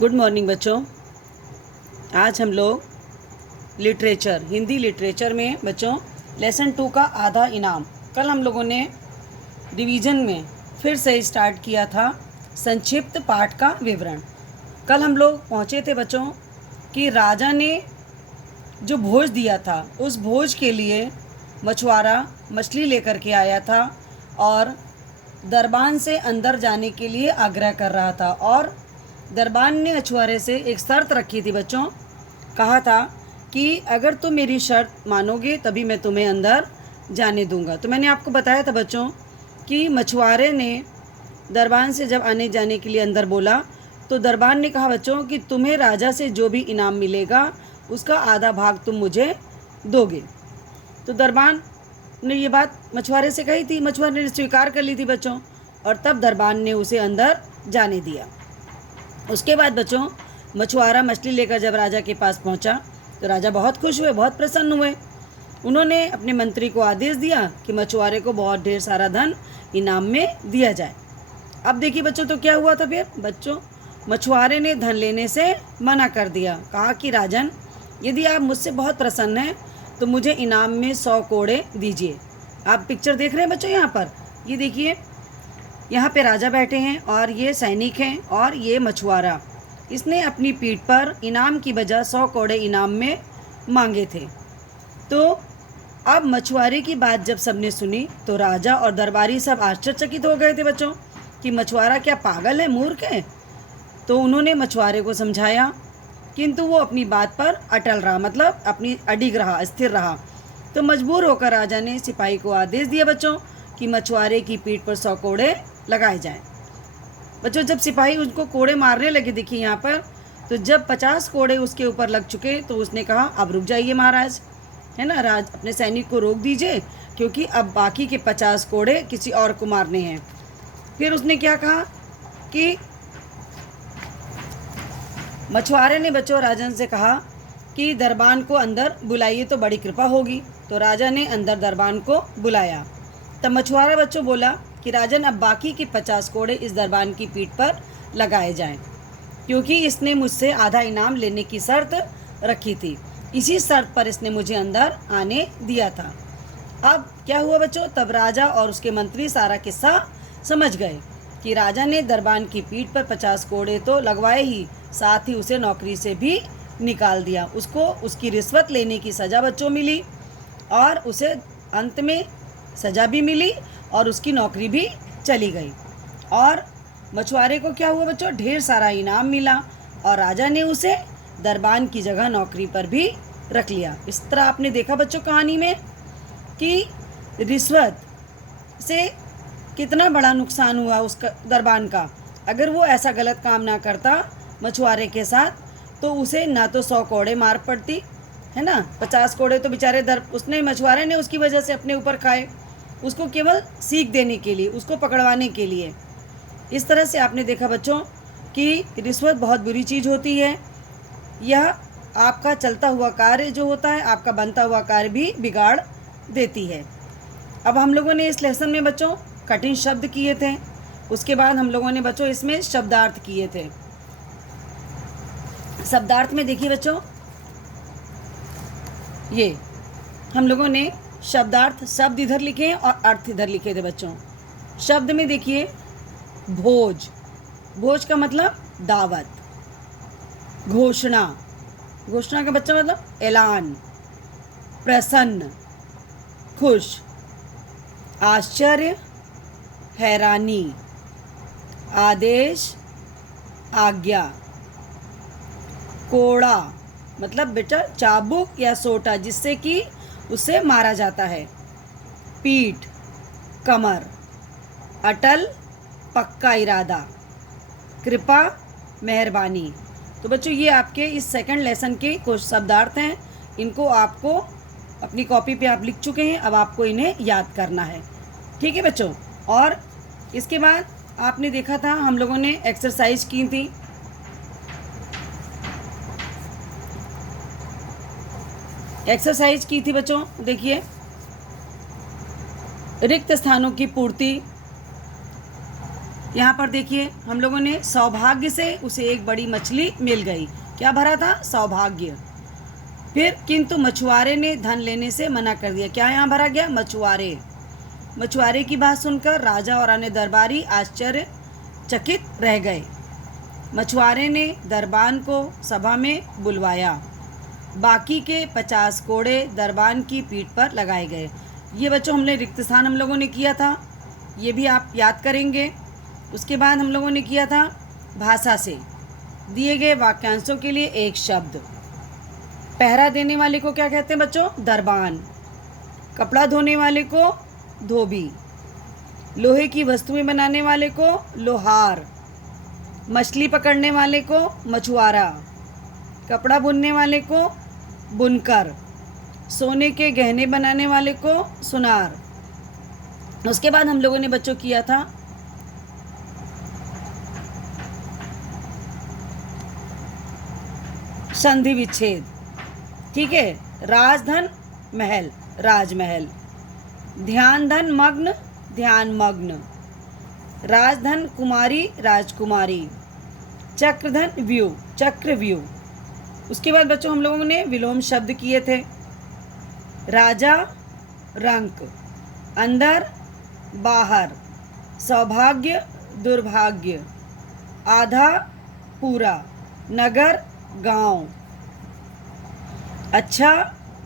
Good morning बच्चों। आज हम लोग हिंदी लिटरेचर में बच्चों लेसन 2 का आधा इनाम कल हम लोगों ने रिवीजन में फिर से स्टार्ट किया था। संक्षिप्त पाठ का विवरण। कल हम लोग पहुँचे थे बच्चों कि राजा ने जो भोज दिया था उस भोज के लिए मछुआरा मछली लेकर के आया था और दरबान से अंदर जाने के लिए आग्रह कर रहा था और दरबान ने मछुआरे से एक शर्त रखी थी बच्चों। कहा था कि अगर तुम मेरी शर्त मानोगे तभी मैं तुम्हें अंदर जाने दूंगा। तो मैंने आपको बताया था बच्चों कि मछुआरे ने दरबान से जब आने जाने के लिए अंदर बोला तो दरबान ने कहा बच्चों कि तुम्हें राजा से जो भी इनाम मिलेगा उसका आधा भाग तुम मुझे दोगे। तो दरबान ने ये बात मछुआरे से कही थी, मछुआरे ने स्वीकार कर ली थी बच्चों और तब दरबान ने उसे अंदर जाने दिया। उसके बाद बच्चों मछुआरा मछली लेकर जब राजा के पास पहुंचा तो राजा बहुत खुश हुए, बहुत प्रसन्न हुए। उन्होंने अपने मंत्री को आदेश दिया कि मछुआरे को बहुत ढेर सारा धन इनाम में दिया जाए। अब देखिए बच्चों तो क्या हुआ था फिर बच्चों, मछुआरे ने धन लेने से मना कर दिया। कहा कि राजन, यदि आप मुझसे बहुत प्रसन्न हैं तो मुझे इनाम में 100 कोड़े दीजिए। आप पिक्चर देख रहे हैं बच्चों, यहाँ पर ये देखिए, यहाँ पे राजा बैठे हैं और ये सैनिक हैं और ये मछुआरा। इसने अपनी पीठ पर इनाम की बजाय 100 कोड़े इनाम में मांगे थे। तो अब मछुआरे की बात जब सबने सुनी तो राजा और दरबारी सब आश्चर्यचकित हो गए थे बच्चों कि मछुआरा क्या पागल है, मूर्ख है। तो उन्होंने मछुआरे को समझाया किंतु वो अपनी बात पर अटल रहा, मतलब अपनी अडिग रहा, स्थिर रहा। तो मजबूर होकर राजा ने सिपाही को आदेश दिया बच्चों कि मछुआरे की पीठ पर 100 कोड़े लगाए जाएं। बच्चों जब सिपाही उसको कोड़े मारने लगे, देखिए यहाँ पर, तो जब 50 कोड़े उसके ऊपर लग चुके तो उसने कहा अब रुक जाइए महाराज, है ना, राज अपने सैनिक को रोक दीजिए क्योंकि अब बाकी के 50 कोड़े किसी और को मारने हैं। फिर उसने क्या कहा कि मछुआरे ने बच्चों राजन से कहा कि दरबान को अंदर बुलाइए तो बड़ी कृपा होगी। तो राजा ने अंदर दरबान को बुलाया। तब मछुआरा बच्चों बोला कि राजन, अब बाकी के 50 कोड़े इस दरबान की पीठ पर लगाए जाएं क्योंकि इसने मुझसे आधा इनाम लेने की शर्त रखी थी। इसी शर्त पर इसने मुझे अंदर आने दिया था। अब क्या हुआ बच्चों, तब राजा और उसके मंत्री सारा किस्सा समझ गए कि राजा ने दरबान की पीठ पर 50 कोड़े तो लगवाए ही, साथ ही उसे नौकरी से भी निकाल दिया। उसको उसकी रिश्वत लेने की सज़ा बच्चों मिली और उसे अंत में सज़ा भी मिली और उसकी नौकरी भी चली गई। और मछुआरे को क्या हुआ बच्चों, ढेर सारा इनाम मिला और राजा ने उसे दरबान की जगह नौकरी पर भी रख लिया। इस तरह आपने देखा बच्चों कहानी में कि रिश्वत से कितना बड़ा नुकसान हुआ उस दरबान का। अगर वो ऐसा गलत काम ना करता मछुआरे के साथ तो उसे ना तो 100 कोड़े मार पड़ती, है ना, 50 कोड़े तो बेचारे उसने मछुआरे ने उसकी वजह से अपने ऊपर खाए, उसको केवल सीख देने के लिए, उसको पकड़वाने के लिए। इस तरह से आपने देखा बच्चों कि रिश्वत बहुत बुरी चीज़ होती है। यह आपका चलता हुआ कार्य जो होता है, आपका बनता हुआ कार्य भी बिगाड़ देती है। अब हम लोगों ने इस लेसन में बच्चों कठिन शब्द किए थे, उसके बाद हम लोगों ने बच्चों इसमें शब्दार्थ किए थे। शब्दार्थ में देखिए बच्चों, ये हम लोगों ने शब्दार्थ, शब्द इधर लिखे हैं और अर्थ इधर लिखे थे बच्चों। शब्द में देखिए भोज, भोज का मतलब दावत, घोषणा, घोषणा का बच्चा मतलब ऐलान, प्रसन्न, खुश, आश्चर्य, हैरानी, आदेश, आज्ञा, कोड़ा मतलब बेटा चाबुक या सोटा जिससे कि उसे मारा जाता है, पीठ, कमर, अटल, पक्का इरादा, कृपा, मेहरबानी। तो बच्चों ये आपके इस सेकंड लेसन के कुछ शब्दार्थ हैं। इनको आपको अपनी कॉपी पे आप लिख चुके हैं, अब आपको इन्हें याद करना है, ठीक है बच्चों। और इसके बाद आपने देखा था हम लोगों ने एक्सरसाइज की थी। एक्सरसाइज की थी बच्चों, देखिए, रिक्त स्थानों की पूर्ति, यहाँ पर देखिए हम लोगों ने सौभाग्य से उसे एक बड़ी मछली मिल गई। क्या भरा था? सौभाग्य। फिर किंतु मछुआरे ने धन लेने से मना कर दिया। क्या यहाँ भरा गया? मछुआरे। मछुआरे की बात सुनकर राजा और अन्य दरबारी आश्चर्यचकित रह गए। मछुआरे ने दरबान को सभा में बुलवाया। बाकी के 50 कोड़े दरबान की पीठ पर लगाए गए। ये बच्चों हमने रिक्त स्थान हम लोगों ने किया था, ये भी आप याद करेंगे। उसके बाद हम लोगों ने किया था भाषा से दिए गए वाक्यांशों के लिए एक शब्द। पहरा देने वाले को क्या कहते हैं बच्चों? दरबान। कपड़ा धोने वाले को धोबी। लोहे की वस्तुएं बनाने वाले को लोहार। मछली पकड़ने वाले को मछुआरा। कपड़ा बुनने वाले को बुनकर। सोने के गहने बनाने वाले को सुनार। उसके बाद हम लोगों ने बच्चों किया था संधि विच्छेद। ठीक है। राजधन महल, राजमहल। ध्यान धन मग्न, ध्यान मग्न। राजधन कुमारी, राजकुमारी। चक्रधन व्यू, चक्रव्यूह। उसके बाद बच्चों हम लोगों ने विलोम शब्द किए थे। राजा, रंक। अंदर, बाहर। सौभाग्य, दुर्भाग्य। आधा, पूरा। नगर, गांव। अच्छा,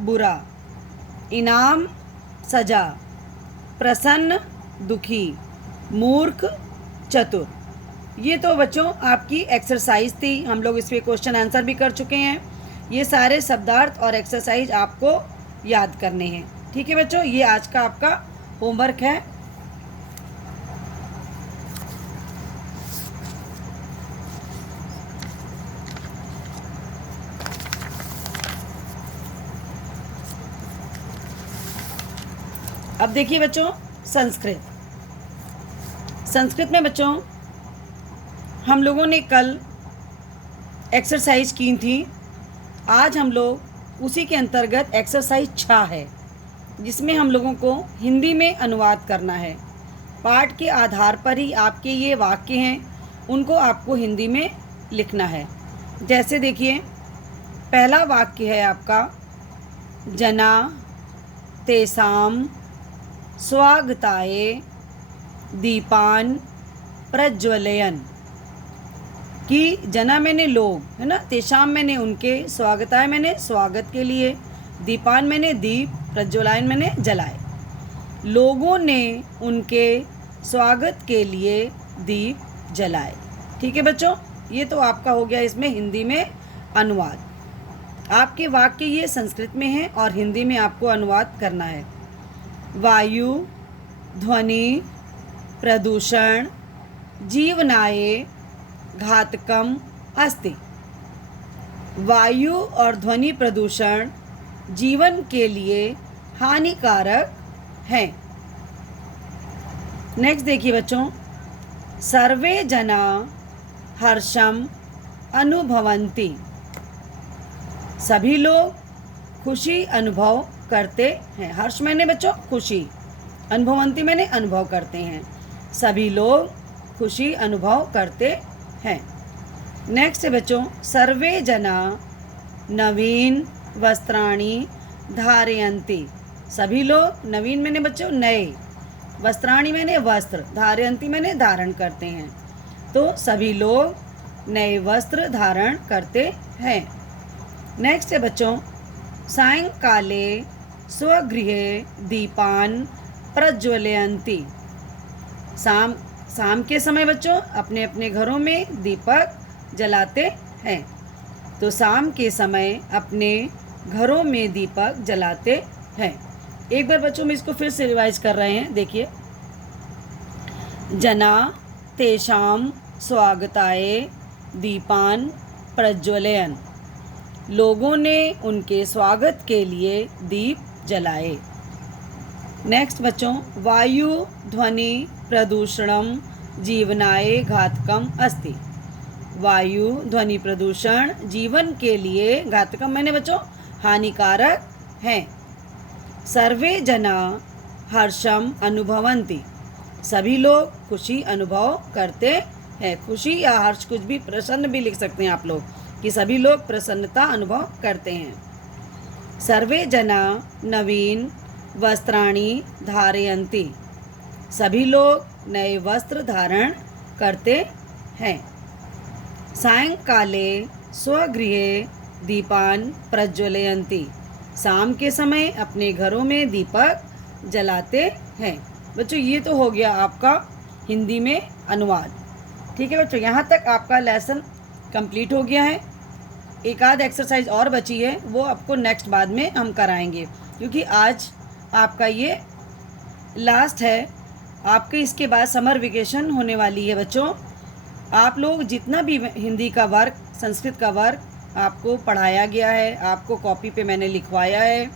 बुरा। इनाम, सजा। प्रसन्न, दुखी। मूर्ख, चतुर। ये तो बच्चों आपकी एक्सरसाइज थी, हम लोग इस पे क्वेश्चन आंसर भी कर चुके हैं। ये सारे शब्दार्थ और एक्सरसाइज आपको याद करने हैं। ठीक है बच्चों, ये आज का आपका होमवर्क है। अब देखिए बच्चों संस्कृत। संस्कृत में बच्चों हम लोगों ने कल एक्सरसाइज की थी। आज हम लोग उसी के अंतर्गत एक्सरसाइज 6 है, जिसमें हम लोगों को हिंदी में अनुवाद करना है। पाठ के आधार पर ही आपके ये वाक्य हैं, उनको आपको हिंदी में लिखना है। जैसे देखिए पहला वाक्य है आपका, जना तेसाम स्वागताये दीपान प्रज्वलयन। कि जना मैंने लोग, है ना, तेषाम मैंने उनके, स्वागताय मैंने स्वागत के लिए, दीपान मैंने दीप, प्रज्वलायन मैंने जलाए। लोगों ने उनके स्वागत के लिए दीप जलाए। ठीक है बच्चों, ये तो आपका हो गया इसमें हिंदी में अनुवाद। आपके वाक्य ये संस्कृत में हैं और हिंदी में आपको अनुवाद करना है। वायु, ध्वनि प्रदूषण जीवनाय घातकम अस्ति। वायु और ध्वनि प्रदूषण जीवन के लिए हानिकारक हैं। नेक्स्ट देखिए बच्चों, सर्वे जना हर्षम अनुभवन्ति। सभी लोग खुशी अनुभव करते हैं। हर्ष मैंने बच्चों खुशी, अनुभवन्ति मैंने अनुभव करते हैं। सभी लोग खुशी अनुभव करते हैं। नेक्स्ट है बच्चों, सर्वे जना नवीन वस्त्राणि धारयन्ति। सभी लोग, नवीन मैंने बच्चों नए, वस्त्राणि मैंने वस्त्र, धारयन्ति मैंने धारण करते हैं। तो सभी लोग नए वस्त्र धारण करते हैं। नेक्स्ट है बच्चों, सायंकाले स्वगृहे दीपान प्रज्वलयन्ति। शाम के समय बच्चों अपने अपने घरों में दीपक जलाते हैं। तो शाम के समय अपने घरों में दीपक जलाते हैं। एक बार बच्चों में इसको फिर से रिवाइज कर रहे हैं। देखिए, जना तेषाम स्वागताय दीपान प्रज्वलयन। लोगों ने उनके स्वागत के लिए दीप जलाए। नेक्स्ट बच्चों, वायु ध्वनि प्रदूषणम जीवनाय घातकम अस्ति। वायु ध्वनि प्रदूषण जीवन के लिए घातकम मैंने बच्चों हानिकारक हैं। सर्वे जना हर्षम अनुभवन्ति। सभी लोग खुशी अनुभव करते हैं। खुशी या हर्ष, कुछ भी, प्रसन्न भी लिख सकते हैं आप लोग कि सभी लोग प्रसन्नता अनुभव करते हैं। सर्वे जना नवीन वस्त्राणि धारयन्ति, सभी लोग नए वस्त्र धारण करते हैं। सायंकाले स्वगृहे दीपान प्रज्वलयन्ति, शाम के समय अपने घरों में दीपक जलाते हैं। बच्चों ये तो हो गया आपका हिंदी में अनुवाद। ठीक है बच्चों, यहाँ तक आपका लेसन कंप्लीट हो गया है। एक आध एक्सरसाइज और बची है, वो आपको नेक्स्ट बाद में हम कराएंगे, क्योंकि आज आपका ये लास्ट है। आपके इसके बाद समर वेकेशन होने वाली है बच्चों। आप लोग जितना भी हिंदी का वर्क, संस्कृत का वर्क आपको पढ़ाया गया है, आपको कॉपी पे मैंने लिखवाया है।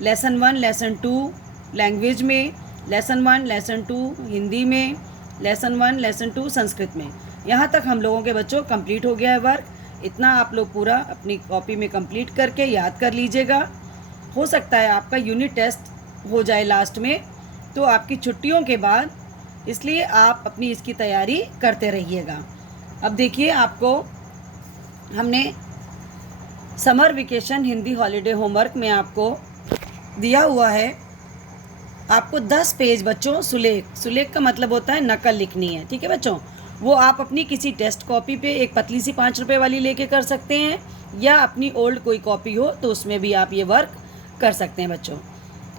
लेसन 1, लेसन 2 लैंग्वेज में, लेसन 1, लेसन 2 हिंदी में, लेसन 1, लेसन 2 संस्कृत में। यहाँ तक हम लोगों के बच्चों कंप्लीट हो गया है वर्क। इतना आप लोग पूरा अपनी कॉपी में कंप्लीट करके याद कर लीजिएगा। हो सकता है आपका यूनिट टेस्ट हो जाए लास्ट में, तो आपकी छुट्टियों के बाद, इसलिए आप अपनी इसकी तैयारी करते रहिएगा। अब देखिए, आपको हमने summer vacation Hindi holiday homework में आपको दिया हुआ है। आपको 10 पेज बच्चों सुलेख का मतलब होता है नकल लिखनी है। ठीक है बच्चों, वो आप अपनी किसी टेस्ट कॉपी पे एक पतली सी 5 रुपये वाली लेके कर सकते हैं, या अपनी ओल्ड कोई कॉपी हो तो उसमें भी आप ये वर्क कर सकते हैं बच्चों।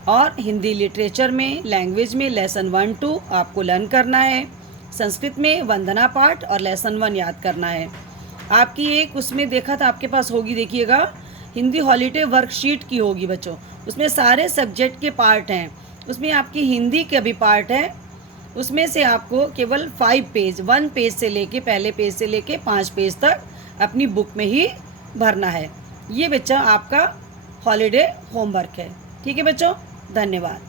और हिंदी लिटरेचर में, लैंग्वेज में लेसन 1, 2 आपको लर्न करना है। संस्कृत में वंदना पाठ और लेसन 1 याद करना है। आपकी एक उसमें देखा था आपके पास होगी, देखिएगा, हिंदी हॉलीडे वर्कशीट की होगी बच्चों। उसमें सारे सब्जेक्ट के पार्ट हैं, उसमें आपकी हिंदी के भी पार्ट है। उसमें से आपको केवल 5 पेज, 1 पेज से लेके, पहले पेज से लेके 5 पेज तक अपनी बुक में ही भरना है। ये बच्चा आपका हॉलीडे होमवर्क है। ठीक है बच्चों, धन्यवाद।